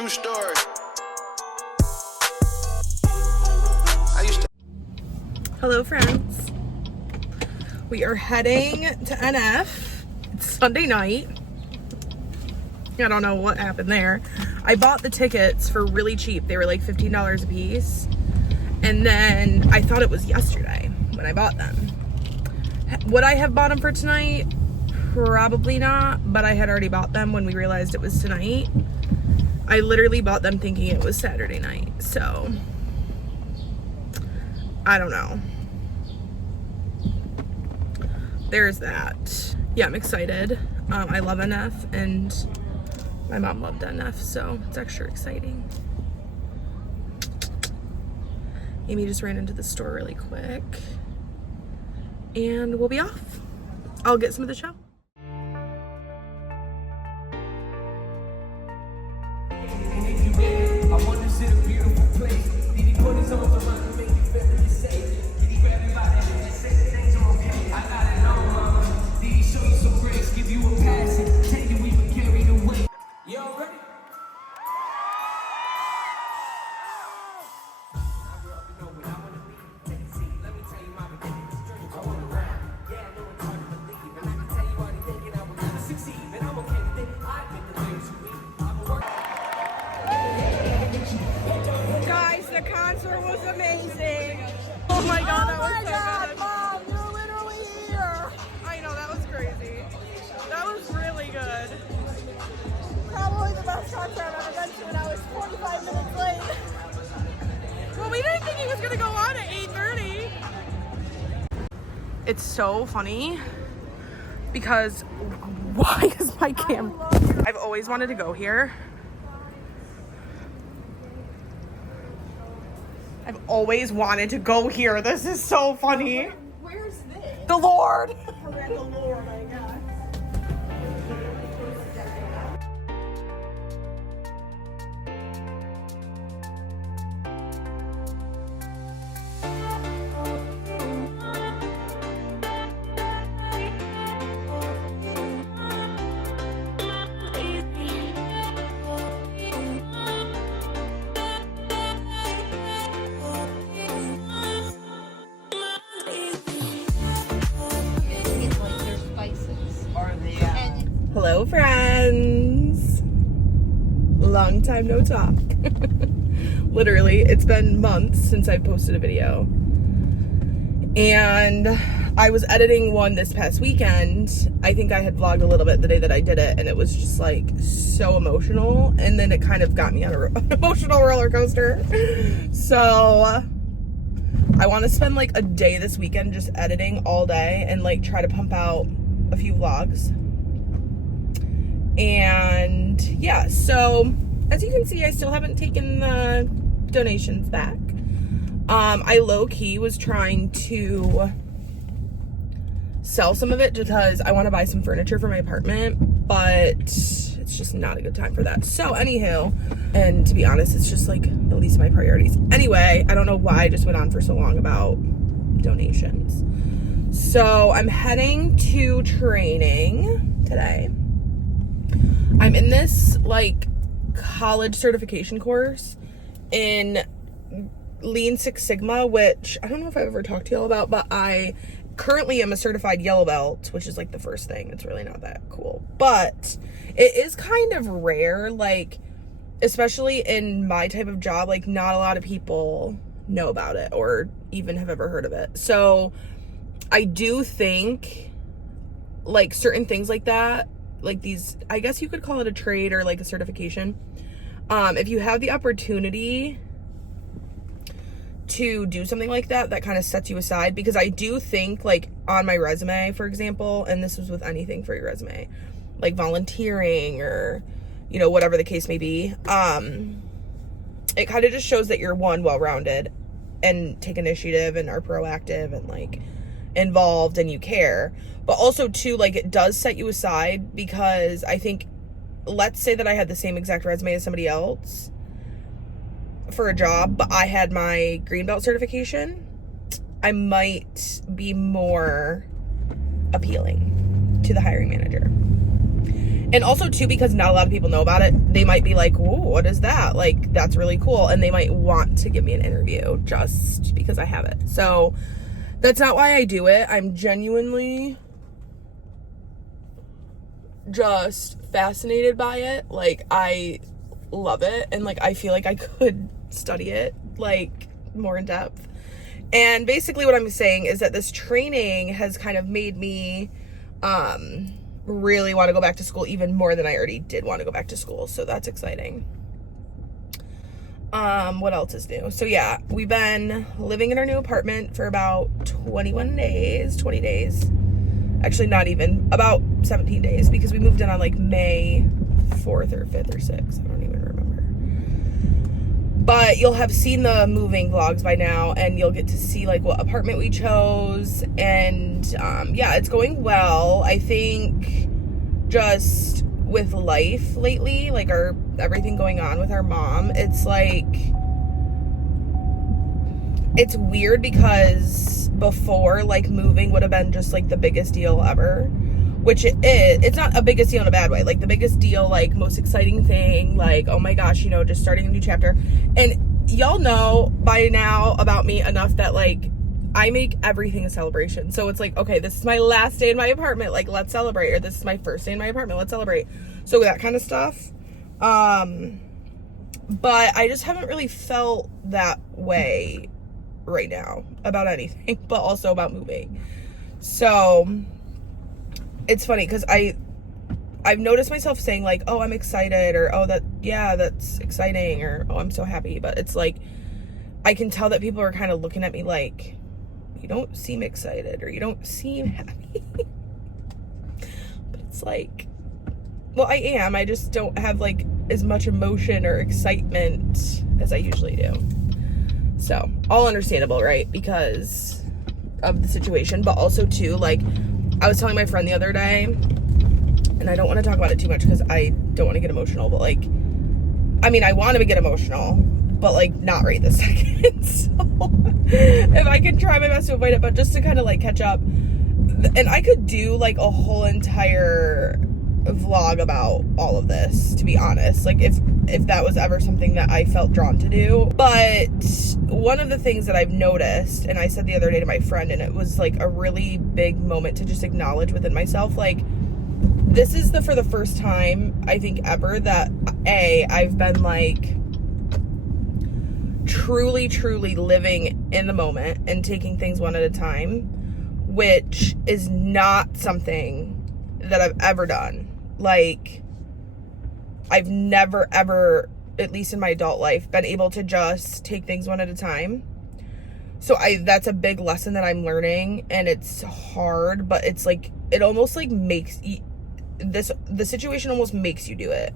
True story. Hello friends, we are heading to NF. It's Sunday night. I don't know what happened there. I bought the tickets for really cheap. They were like $15 a piece, and then I thought it was yesterday when I bought them. Would I have bought them for tonight? Probably not, but I had already bought them when we realized it was tonight. I literally bought them thinking it was Saturday night, so I don't know. There's that. Yeah, I'm excited. I love NF, and my mom loved NF, so it's extra exciting. Amy just ran into the store really quick, and we'll be off. I'll get some of the show. Guys, the concert was amazing. Oh my god, that was so good. Mom, you're literally here. I know, that was crazy. That was really good. Probably the best concert I've ever been to, and I was 45 minutes late. Well, we didn't think he was gonna go on at 8:30. It's so funny because why is my camera? I've always wanted to go here. I've always wanted to go here. This is so funny. Where's this? The Lord. We're at the Lord, I guess. Hello, friends. Long time no talk. Literally, it's been months since I've posted a video. And I was editing one this past weekend. I think I had vlogged a little bit the day that I did it, and it was just like so emotional. And then it kind of got me on an emotional roller coaster. So I want to spend like a day this weekend just editing all day and like try to pump out a few vlogs. And yeah, so as you can see, I still haven't taken the donations back. I low-key was trying to sell some of it because I want to buy some furniture for my apartment, but it's just not a good time for that. So anywho, and to be honest, it's just like the least of my priorities. Anyway, I don't know why I just went on for so long about donations. So I'm heading to training today. I'm in this like college certification course in Lean Six Sigma, which I don't know if I've ever talked to y'all about, but I currently am a certified yellow belt, which is like the first thing. It's really not that cool, but it is kind of rare, like especially in my type of job, like not a lot of people know about it or even have ever heard of it. So I do think like certain things like that, like these, I guess you could call it a trade or like a certification. If you have the opportunity to do something like that, that kind of sets you aside, because I do think like on my resume, for example, and this was with anything for your resume, like volunteering or, you know, whatever the case may be, it kind of just shows that you're one, well-rounded and take initiative and are proactive and like involved and you care. But also too, like it does set you aside, because I think, let's say that I had the same exact resume as somebody else for a job, but I had my green belt certification, I might be more appealing to the hiring manager. And also too, because not a lot of people know about it, they might be like, "Whoa, what is that? Like, that's really cool." And they might want to give me an interview just because I have it. So that's not why I do it. I'm genuinely just fascinated by it. Like, I love it. And like, I feel like I could study it like more in depth. And basically what I'm saying is that this training has kind of made me, really want to go back to school even more than I already did want to go back to school. So that's exciting. What else is new? So yeah, we've been living in our new apartment for about 20 days. Actually, not even, about 17 days, because we moved in on like May 4th or 5th or 6th. I don't even remember. But you'll have seen the moving vlogs by now, and you'll get to see like what apartment we chose. And yeah, it's going well. I think just with life lately, like everything going on with our mom, it's like, it's weird because before, like, moving would have been just like the biggest deal ever, which it is. It's not a biggest deal in a bad way, like the biggest deal, like most exciting thing, like, oh my gosh, you know, just starting a new chapter. And y'all know by now about me enough that like I make everything a celebration. So it's like, okay, this is my last day in my apartment, like, let's celebrate. Or this is my first day in my apartment, let's celebrate. So that kind of stuff. But I just haven't really felt that way right now about anything, but also about moving. So it's funny because I've noticed myself saying like, oh, I'm excited, or oh, that's exciting, or oh, I'm so happy. But it's like, I can tell that people are kind of looking at me like, you don't seem excited, or you don't seem happy. But it's like, well, I am. I just don't have like as much emotion or excitement as I usually do. So, all understandable, right? Because of the situation, but also too, like, I was telling my friend the other day, and I don't want to talk about it too much because I don't want to get emotional, but like, I mean, I want to get emotional, but like not right this second. So if I can try my best to avoid it, but just to kind of like catch up. And I could do like a whole entire vlog about all of this, to be honest, like if that was ever something that I felt drawn to do. But one of the things that I've noticed, and I said the other day to my friend, and it was like a really big moment to just acknowledge within myself, like, this is for the first time I think ever that I've been like truly living in the moment and taking things one at a time, which is not something that I've ever done. Like, I've never ever, at least in my adult life, been able to just take things one at a time. So that's a big lesson that I'm learning, and it's hard, but it's like, it almost like makes the situation almost makes you do it.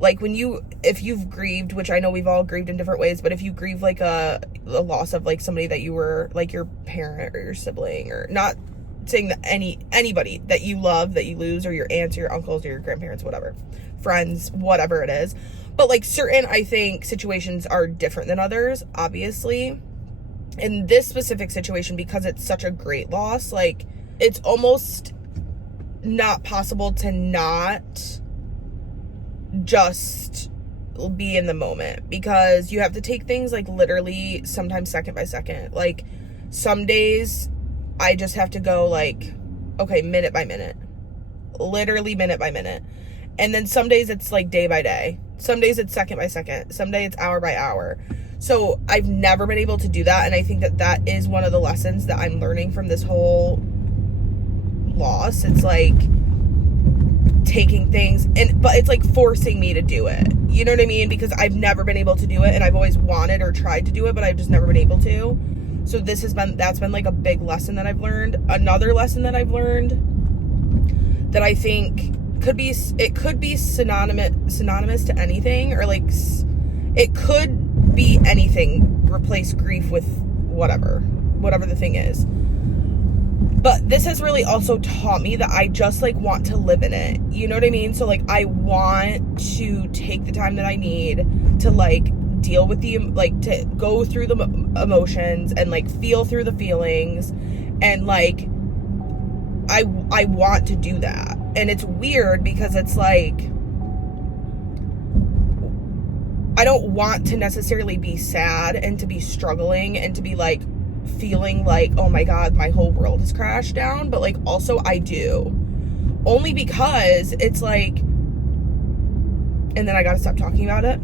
Like if you've grieved, which I know we've all grieved in different ways, but if you grieve like a loss of like somebody that you were, like your parent or your sibling, or not saying that anybody that you love that you lose, or your aunts or your uncles or your grandparents, whatever, friends, whatever it is. But like certain, I think, situations are different than others, obviously. In this specific situation, because it's such a great loss, like, it's almost not possible to not just be in the moment, because you have to take things like literally sometimes second by second. Like, some days I just have to go like, okay, minute by minute, literally minute by minute. And then some days it's like day by day, some days it's second by second, some days it's hour by hour. So I've never been able to do that, and I think that is one of the lessons that I'm learning from this whole loss. It's like taking things, but it's like forcing me to do it, you know what I mean? Because I've never been able to do it, and I've always wanted or tried to do it, but I've just never been able to. So that's been like a big lesson that I've learned. Another lesson that I've learned that I think could be synonymous to anything, or like it could be anything. Replace grief with whatever the thing is. But this has really also taught me that I just like want to live in it. You know what I mean? So like, I want to take the time that I need to like deal with to go through the emotions and like feel through the feelings, and like I want to do that. And it's weird because it's like, I don't want to necessarily be sad and to be struggling and to be like feeling like, oh my God, my whole world has crashed down. But like, also I do. Only because it's like, and then I gotta stop talking about it.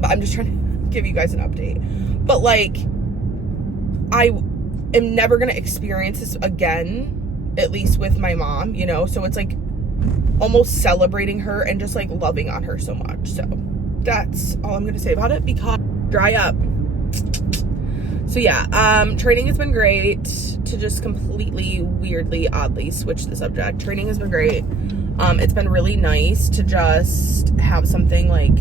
But I'm just trying to give you guys an update. But like, I am never gonna experience this again, at least with my mom, you know? So it's like almost celebrating her and just like loving on her so much. So that's all I'm gonna say about it, because dry up. So yeah, training has been great. To just completely, weirdly, oddly switch the subject, training has been great. It's been really nice to just have something like,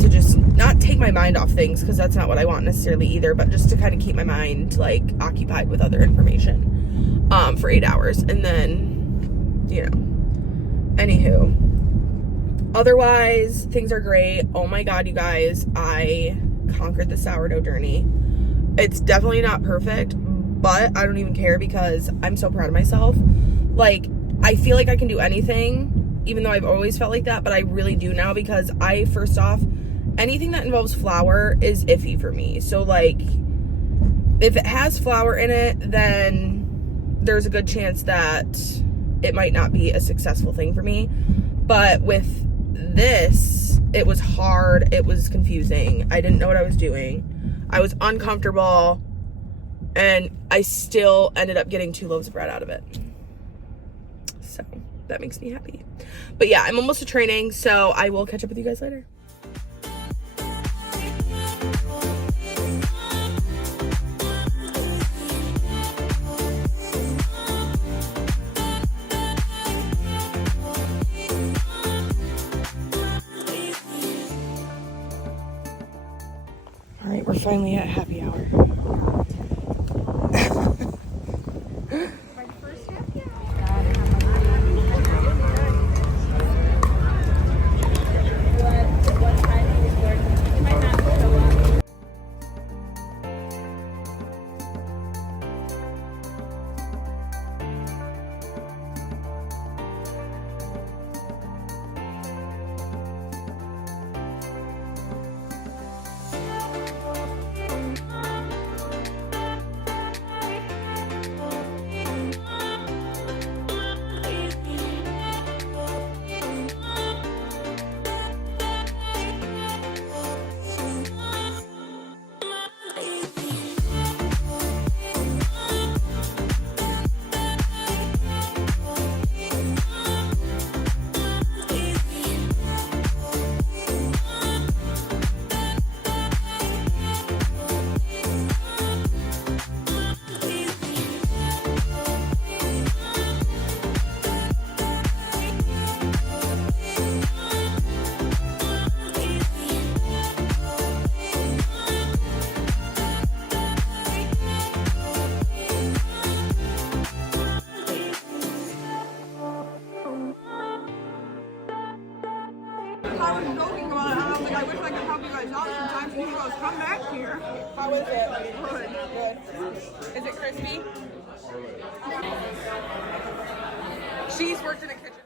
to just not take my mind off things, because that's not what I want necessarily either, but just to kind of keep my mind like occupied with other information for 8 hours. And then, you know, anywho, otherwise things are great. Oh my God, you guys, I conquered the sourdough journey. It's definitely not perfect, but I don't even care, because I'm so proud of myself. Like, I feel like I can do anything, even though I've always felt like that, but I really do now, because first off, anything that involves flour is iffy for me. So like, if it has flour in it, then there's a good chance that it might not be a successful thing for me. But with this, it was hard, it was confusing, I didn't know what I was doing, I was uncomfortable, and I still ended up getting 2 loaves of bread out of it. So that makes me happy. But yeah, I'm almost to training, so I will catch up with you guys later. All right, we're finally at happy hour. I was joking about it. I was like, I wish I could help you guys out sometimes. And he goes, come back here. How is it? Good. Good. Is it crispy? She's worked in a kitchen.